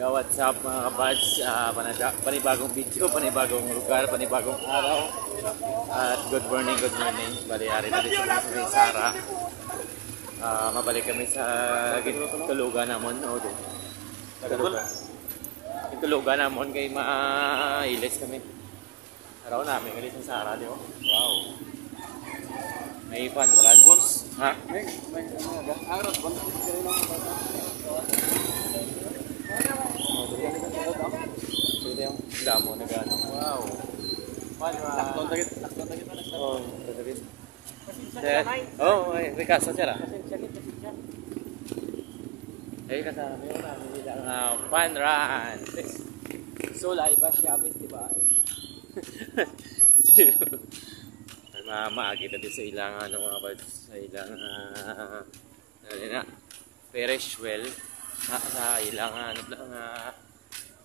Yo, what's up mga kabads? Panibagong video, panibagong lugar, panibagong araw. At good morning, good morning. Bali, ari na dito sa Sara. Mabalik kami sa tulugan namon. Tulugan namon kay mailis kami. Araw namin kali sa Sara, di ba? Wow. May fun, Bons? Ha? May araw, Bons. Damo na gano'n. Wow. Takton tagit. Oh, tagit. Oh, may kasa siya. Ay, kasama mo yun. Nilang fun run. Sulay ba siya festival? Makakita din sa ilang sa ilang Perishwell sa ilang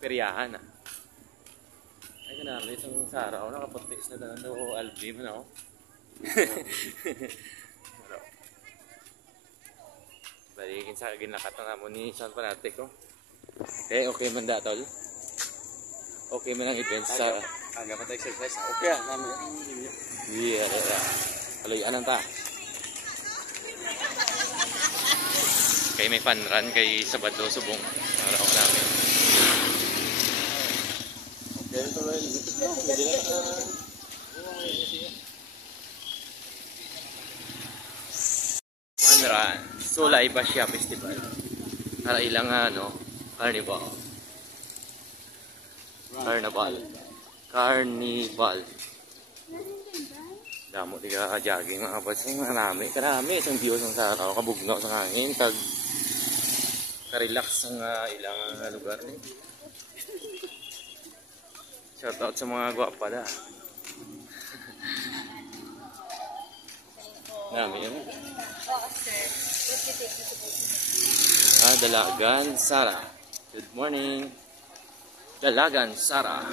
peryahan. Ay ka namin itong Sara ako nakaputis na doon album na ako. Balikin sa ginakat na mo ni Sean Fanatic ko. Okay man datol. Okay man ang events sa aga pa exercise. Okay namin. Yeah. Haluyan ta. Kay may fun run kay Sabado Subong. Araw namin. Fun run. Sulay Basya Festival. Para ilang Carnival. Damo di ka jogging mga bossing, marami isang view sa araw, kabugnaw sa hangin, ka-relax ang ilang lugar ni. Shout out sa mga gwapa da. Dami yun. Dalagan Sara. Good morning. Dalagan Sara.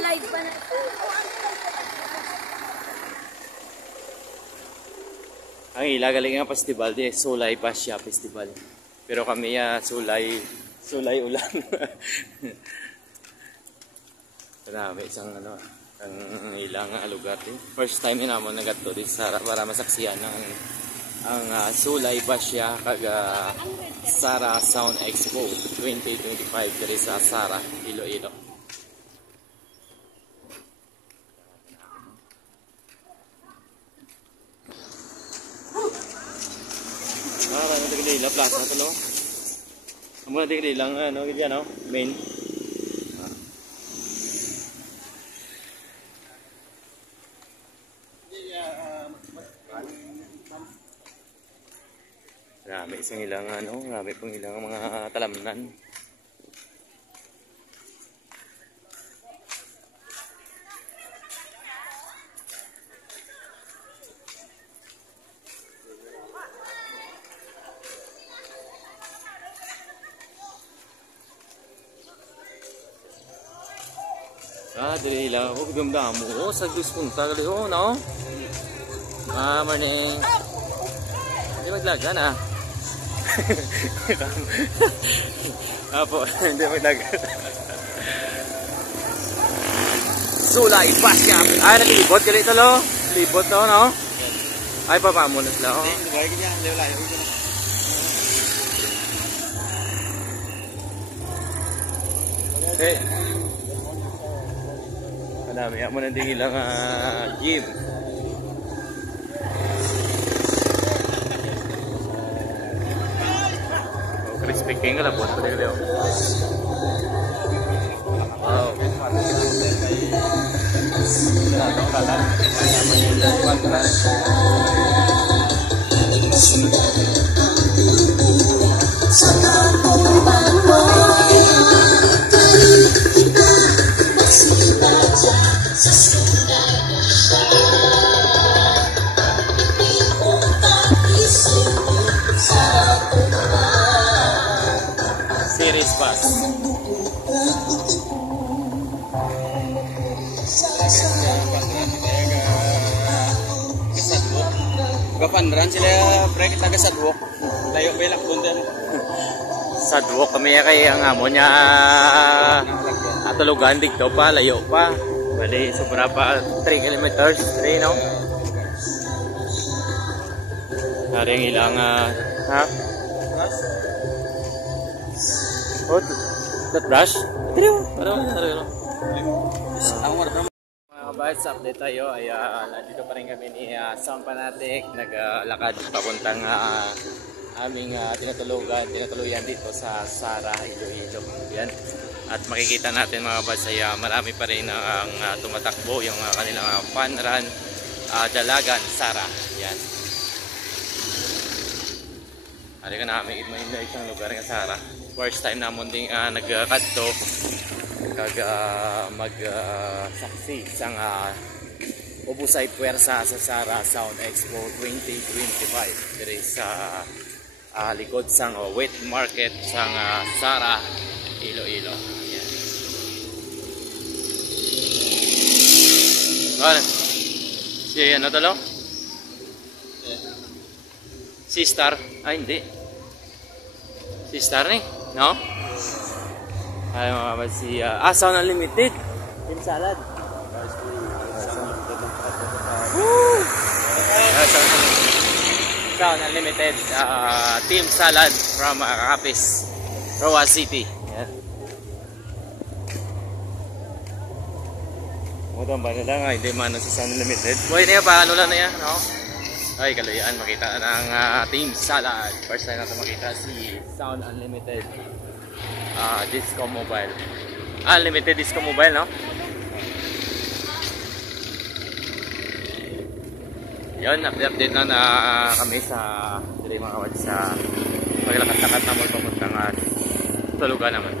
Live pa na. Ang ilagaling nga festival di Sulay Basya Festival. Pero kami Sulay ulan. Marami isang ang ilang lugar din. First time inamon nagadto di Sara para masaksiyan ang Sulay Basya kag Sara Sound Expo 2025 diri sa Sara, Iloilo. La plaza to lo. Amo na tigil lang ganyan main. Marami isang ilang marami pong ilang mga talamnan. Dili lang ako gumdamo sa dispunta gali no. Morning. Hindi maglagan Apo, hindi maglagan. Sulay Basya. Ay naglibot gali to lo. Libot to no. Ay papamunas lang. Okay. Madami mo nang dingil lang gym. Crispy king ka labot pa dito. Wow. Series pass. Panran sila pre taga Sadwok. Layo ba ilak doon din? Sadwok kami kay ang amo niya atulugan dito pa, layo pa. Bali, sobra pa 3 kilometers, 3 no? Dari ang ilang, ha? Oh, toothbrush? Ano? Mga kabads, update tayo. Ay, nandito pa rin kami ni Sound Fanatic. Naglakad papuntang aming tinutuluyan dito sa Sara, Iloilo. Yan. At makikita natin mga kabads ay marami pa rin ang tumatakbo yung kanilang fun run, Dalagan, Sara. Yan. Ari ka na kami may isang lugar ng Sara. First time namon ding nagkadto kag magsaksi sang ubusay puwersa sa Sara Sound Expo 2025 diri sa likod sang wet market sang Sara, Iloilo. Yan. Ano? Si ano talo? Si Star? Ay, hindi. Si Star ni? No? Ay, mga kapatid, si Sound Unlimited. Team Salad. Sound Unlimited. Team Salad from Capiz, Roa City. Yan. Mukhang ba na lang, hindi man sa Sound Unlimited. Buhay na yan, paano lang na yan, no? Ay, kaluyaan, makita ng Team Salad. First time natin makita si Sound Unlimited Disco Mobile. Unlimited Disco Mobile, no? Yun, update na kami sa mga kawad sa paglakad-lakad naman papuntang tulugan naman.